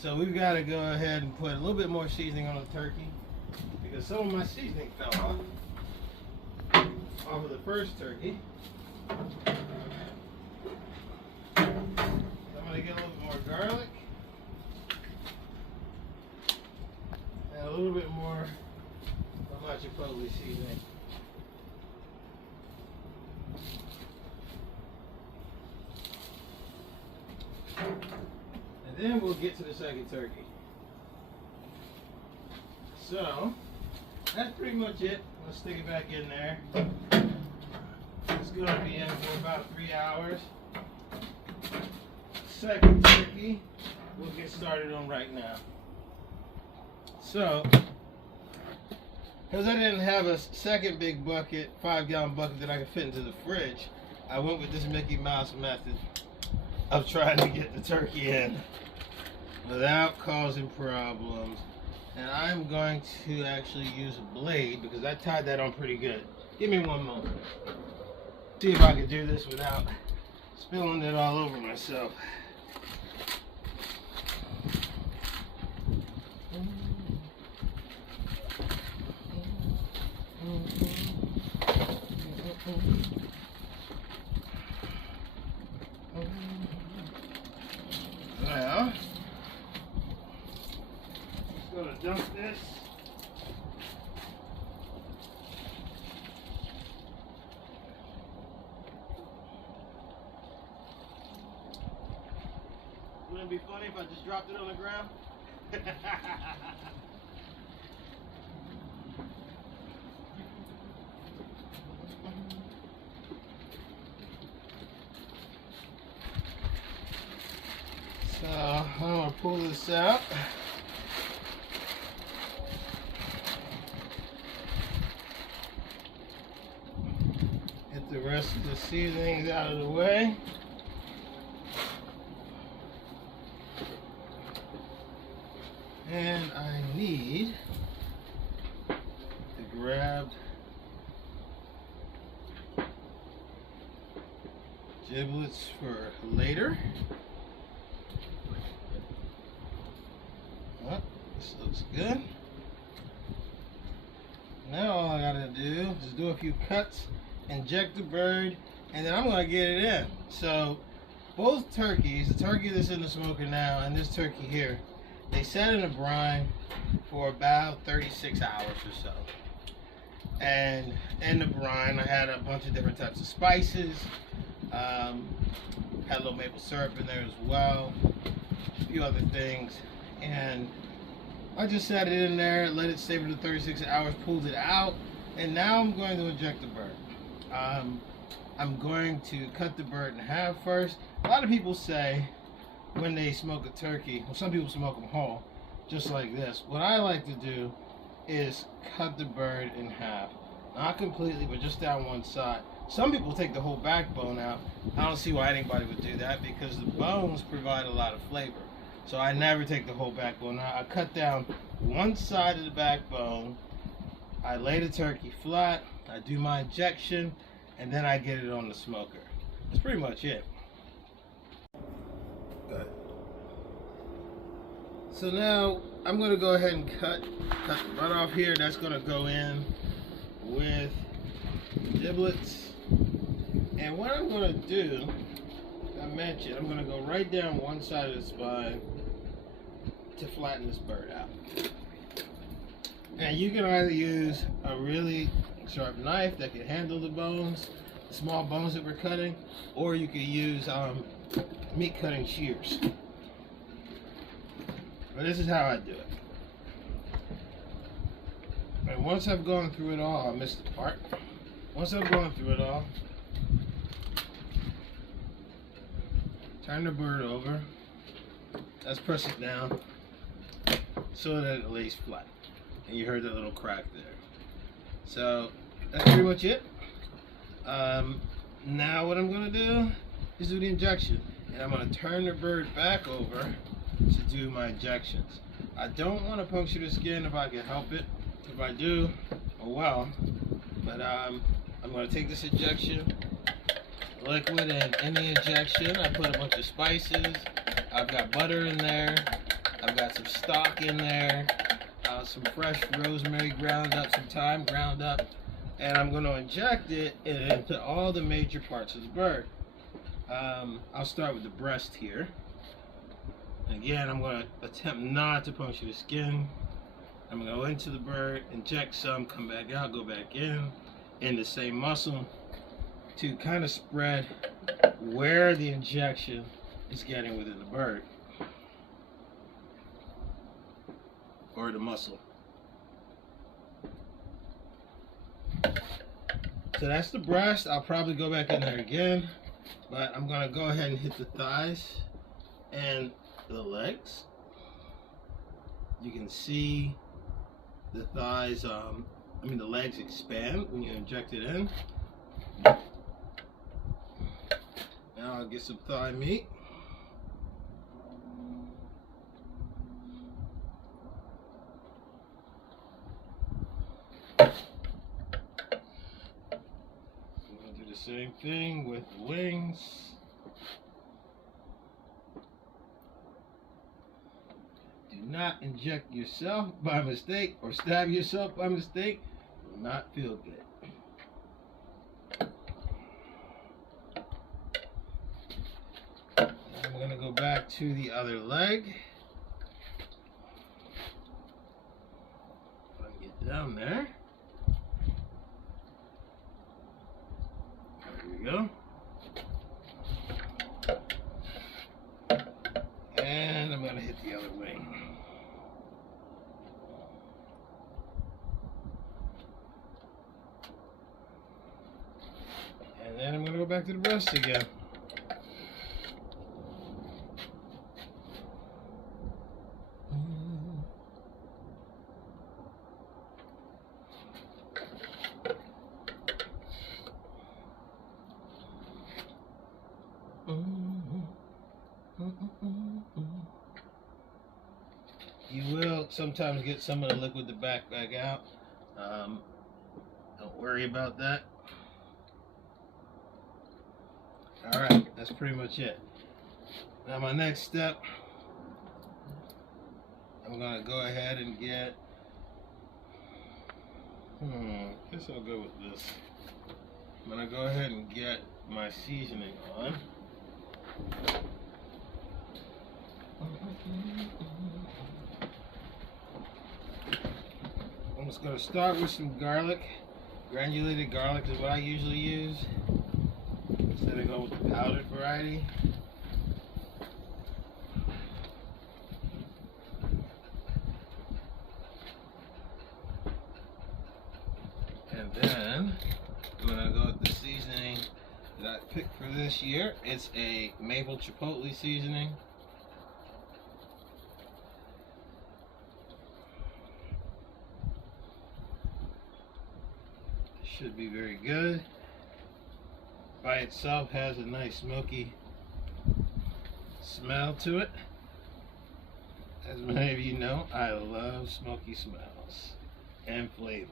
So we've got to go ahead and put a little bit more seasoning on the turkey because some of my seasoning fell off of the first turkey. I'm going to get a little bit more garlic and a little bit more of my chipotle seasoning. And then we'll get to the second turkey. So, that's pretty much it. Let's stick it back in there. It's going to be in for about 3 hours. Second turkey, we'll get started on right now. So, because I didn't have a second big bucket, 5-gallon bucket that I could fit into the fridge, I went with this Mickey Mouse method of trying to get the turkey in without causing problems. And I'm going to actually use a blade because I tied that on pretty good. Give me one moment. See if I can do this without spilling it all over myself. Now, just gonna dump this. Wouldn't it be funny if I just dropped it on the ground? So I'm gonna pull this out. Get the rest of the seasonings out of the way. And I need to grab giblets for later. Oh, this looks good. Now all I gotta do is do a few cuts, inject the bird, and then I'm gonna get it in. So both turkeys, the turkey that's in the smoker now and this turkey here, they sat in a brine for about 36 hours or so. And in the brine, I had a bunch of different types of spices. Had a little maple syrup in there as well. A few other things. And I just sat it in there, let it stay for 36 hours, pulled it out. And now I'm going to inject the bird. I'm going to cut the bird in half first. A lot of people say, when they smoke a turkey, well, some people smoke them whole, just like this. What I like to do is cut the bird in half. Not completely, but just down one side. Some people take the whole backbone out. I don't see why anybody would do that because the bones provide a lot of flavor. So I never take the whole backbone out. I cut down one side of the backbone. I lay the turkey flat. I do my injection, and then I get it on the smoker. That's pretty much it. Good. So now I'm going to go ahead and cut the butt off here. That's going to go in with giblets. And what I'm going to do, I mentioned, I'm going to go right down one side of the spine to flatten this bird out. And you can either use a really sharp knife that can handle the bones, the small bones that we're cutting, or you could use meat cutting shears. But this is how I do it. And once I've gone through it all, I missed the part. Once I've gone through it all, turn the bird over. Let's press it down so that it lays flat. And you heard that little crack there. So that's pretty much it. Now what I'm going to do is do the injection. And I'm going to turn the bird back over to do my injections. I don't want to puncture the skin if I can help it. If I do, oh well. But I'm going to take this injection liquid, and in the injection I put a bunch of spices. I've got butter in there. I've got some stock in there, some fresh rosemary ground up, some thyme ground up, and I'm going to inject it into all the major parts of the bird. I'll start with the breast here. Again, I'm going to attempt not to puncture the skin. I'm going to go into the bird, inject some, come back out, go back in the same muscle to kind of spread where the injection is getting within the bird or the muscle. So that's the breast. I'll probably go back in there again, but I'm going to go ahead and hit the thighs and the legs. You can see the thighs, the legs expand when you inject it in. Now I'll get some thigh meat. I'm going to do the same thing with the wings. Do not inject yourself by mistake or stab yourself by mistake. It will not feel good. I'm going to go back to the other leg. Get down there. There we go. And I'm going to hit the other wing. And then I'm going to go back to the breast again. You will sometimes get some of the liquid to back out. Don't worry about that. Alright, that's pretty much it. Now my next step, I'm going to go ahead and get, I guess I'll go with this. I'm going to go ahead and get my seasoning on. I'm just going to start with some garlic. Granulated garlic is what I usually use instead of going with the powdered variety. And then I'm going to go with the seasoning that I picked for this year. It's a maple chipotle seasoning. Should be very good. By itself has a nice smoky smell to it. As many of you know, I love smoky smells and flavor.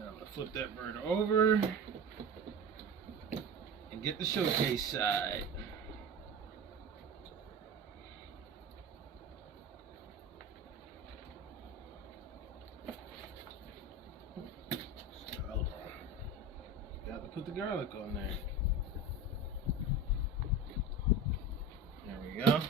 Now I'm going to flip that bird over and get the showcase side. Put the garlic on there. There we go.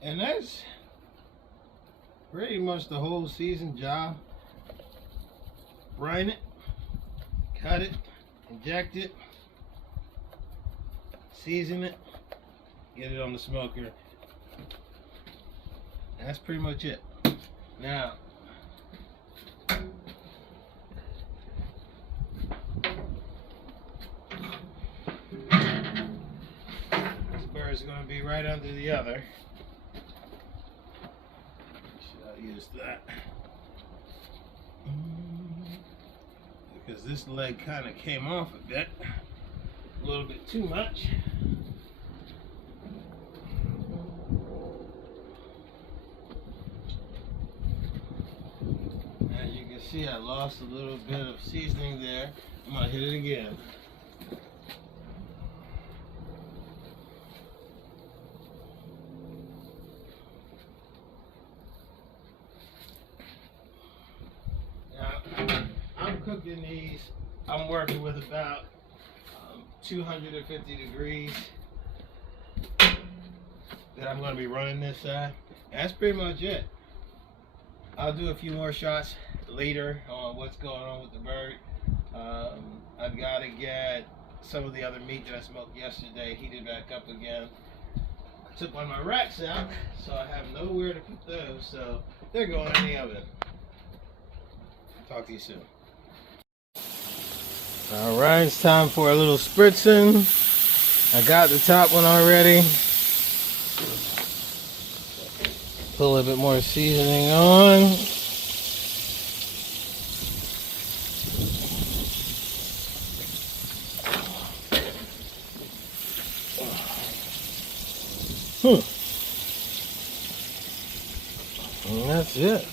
And that's pretty much the whole season job. Brine it, cut it, inject it, season it, get it on the smoker, and that's pretty much it. Now, this bird is going to be right under the other. Should I use that? Because this leg kind of came off a bit. A little bit too much. see I lost a little bit of seasoning there. I'm gonna hit it again. Now, I'm cooking these. I'm working with about 250 degrees that I'm going to be running this at. That's pretty much it. I'll do a few more shots later on what's going on with the bird. I've got to get some of the other meat that I smoked yesterday heated back up again. I took one of my racks out, so I have nowhere to put those, so they're going in the oven. Talk to you soon. Alright, it's time for a little spritzing. I got the top one already. Put a little bit more seasoning on. And that's it.